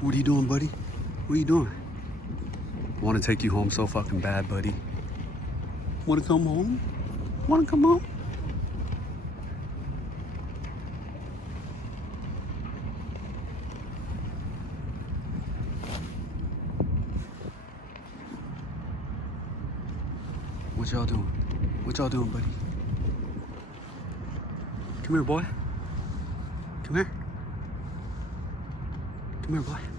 What are you doing, buddy? What are you doing? Want to take you home so fucking bad, buddy. Want to come home? Want to come home? What y'all doing? What y'all doing, buddy? Come here, boy. Come here. Come here, boy.